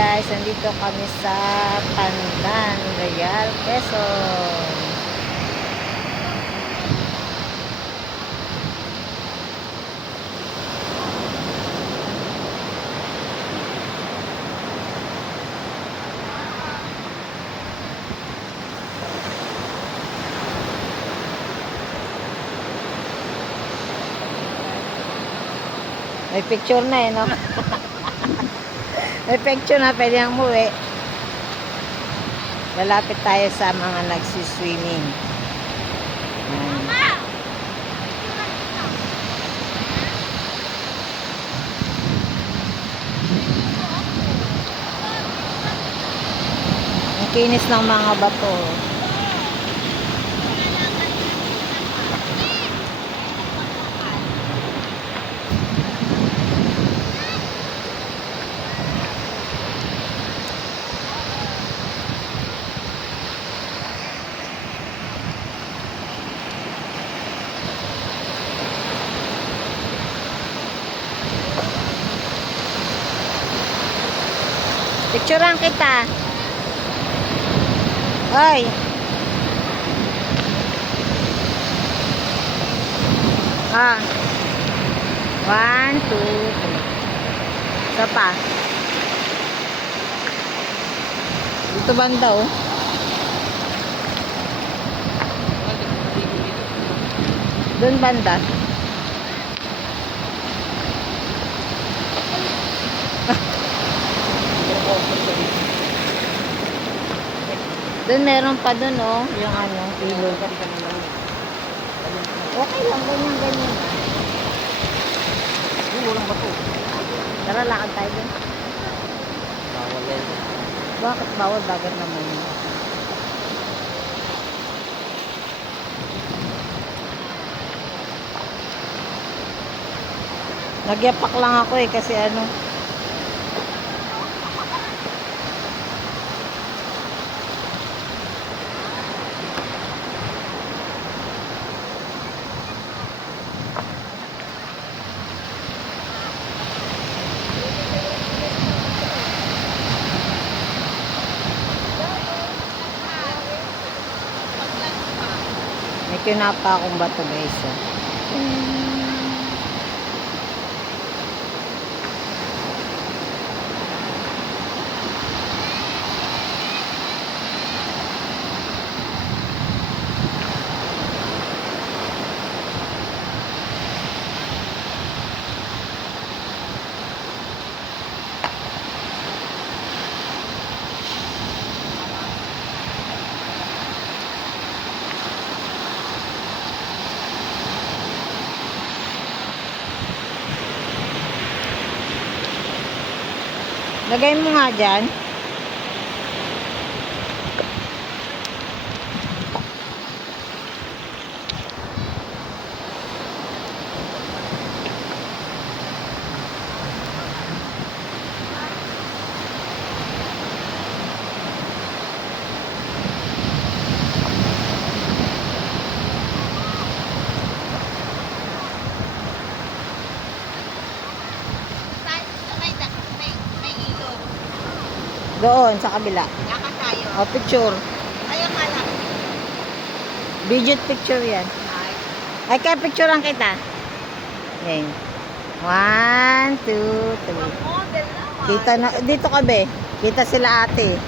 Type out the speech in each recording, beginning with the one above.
guys, nandito kami sa Pandan, Real, Quezon. May picture na no? May picture na, pwede nang umuwi. Lalapit tayo sa mga nagsiswimming. Ang kinis ng mga bato. Picturean kita. Hoy. Ah. 1, 2, 3. Isa pa. Dito banda oh. Doon banda. Doon meron pa doon oh, yung ano, ilog. Okay lang, ganyan. Walang bato. Tara, lakad tayo doon. Bawal yan. Bakit bawal? Dagat naman yun. Nagyapak lang ako eh, kasi ano. May kinapa akong bato guys. Lagay mo nga dyan. Doon, sa kabila. Lakad tayo. O, picture. Ayaw nga lang. Video picture yan. Ay, kaya picturean kita. Yan. 1, 2, 3. Model naman. Kita na, dito ka be. Kita sila ate.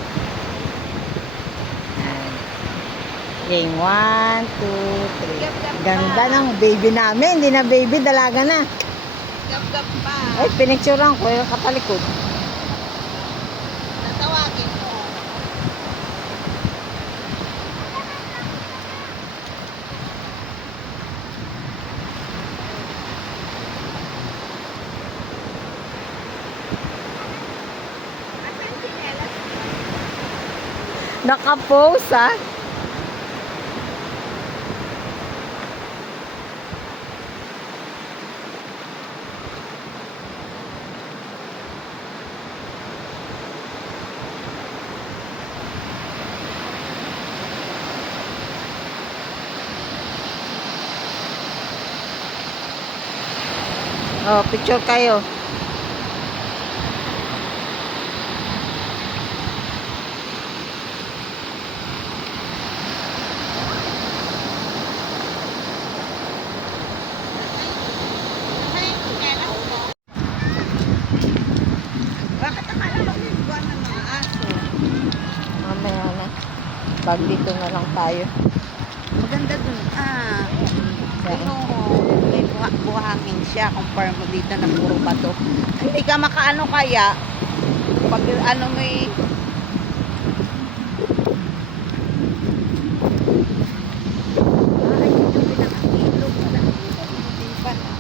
Yan. 1, 2, 3. Ganda ng baby namin. Hindi na baby, dalaga na. Gap-gap pa. Ay, pinicturean ko. Yung katalikod. Tatawagin mo. Naka-pose ah. Oh, picture kayo. Pag dito na lang tayo. Maganda dun. Saan? Ano, may buhangin siya. Compare mo dito na puro bato. Hindi ka makaano kaya. Pag ano may... Ay, yung pinakakilog. Hindi pa na.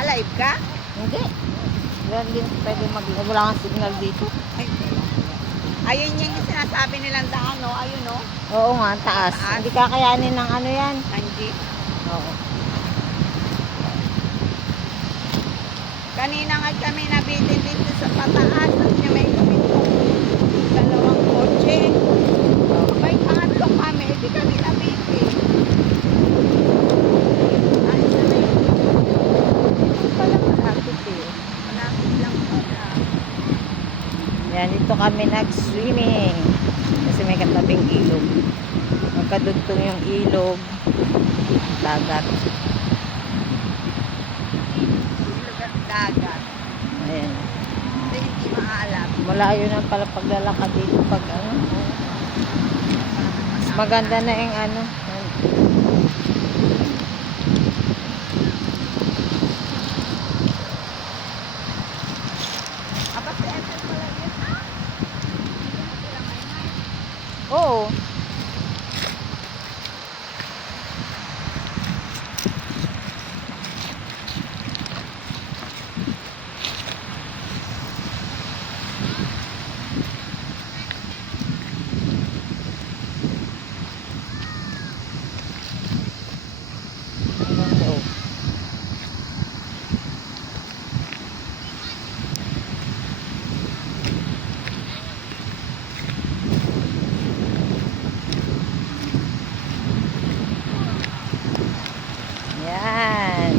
Alive ka? Hindi. Meron din pwede wala kang signal dito. Ay, ayun yung sinasabi nilang daan, no? Ayun, no? Oo nga, taas. Taas. Hindi kakayanin ng ano yan. Hindi. Oo. Kanina nga kami nabitin dito sa pataas. Kasi may dalawang kotse. May pangatlo kami. Hindi kami nabitin. Ay, sa may... Ito pala malapit eh. Malapit lang pala. Yan, dito kami nag-swimming. Kasi may katabing ilog. Magkadugtong yung ilog. Dagat. Ilog at dagat. Ayan. Hindi, hindi maalam. Malayo na pala paglalakad dito pag ano. Mas maganda na yung ano. Aba, si Ethel pala yun. Oo. Hanggang loob. Yan.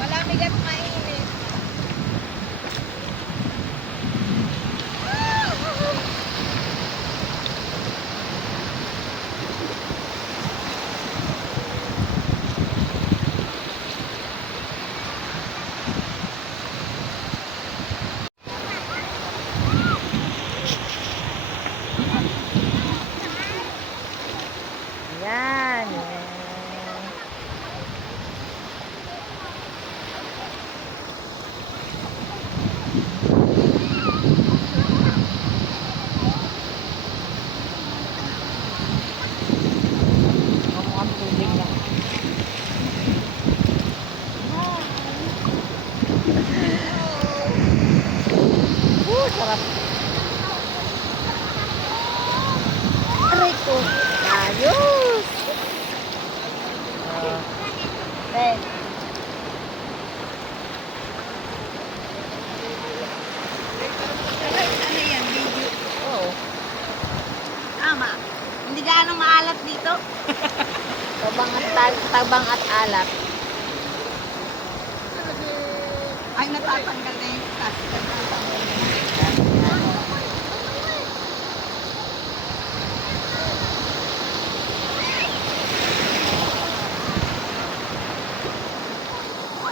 Malamig at mainit. Yan. Mukhang tubig na. Sarap. Aray ko. Ayos. Ben. Ano yan, video? Oo. Tama. Hindi gaano maalat dito. Tabang at alat. Ay, natatanggal na yung plastic.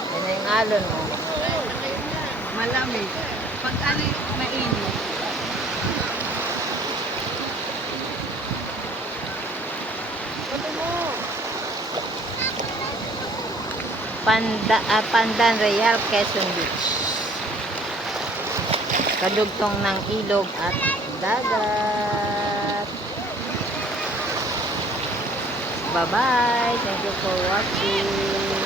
Yan na yung alon mo. Malamig. Pag ano yung mainit. Pandan Real, Quezon Beach. Kadugtong ng ilog at dagat. Bye-bye. Thank you for watching.